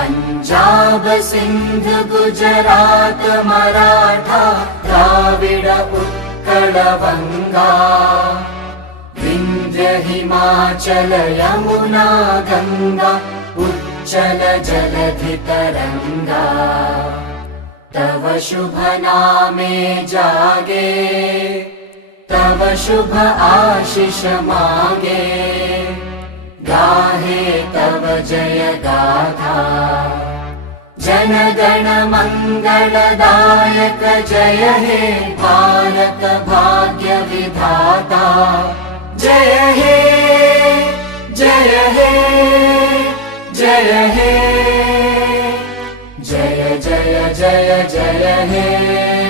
पंजाब सिंध गुजरात मराठा द्राविड उत्कल वंगा विंध्य हिमाचल यमुना गंगा उच्चल जलधि तरंगा तव शुभ नामे जागे तव शुभ आशीष मांगे गाहे तव जय गाथा जन गण मंगलदायक जय हे भारत भाग्य विधाता जय हे जय हे जय हे जय जय जय जय हे।